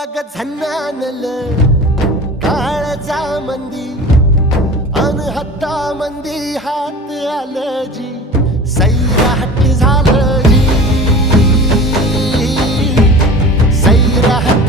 अग झन्नानल काळजा मंदी अन हत्ता मंदी हात आलं जी सैराट झालं जी सैराट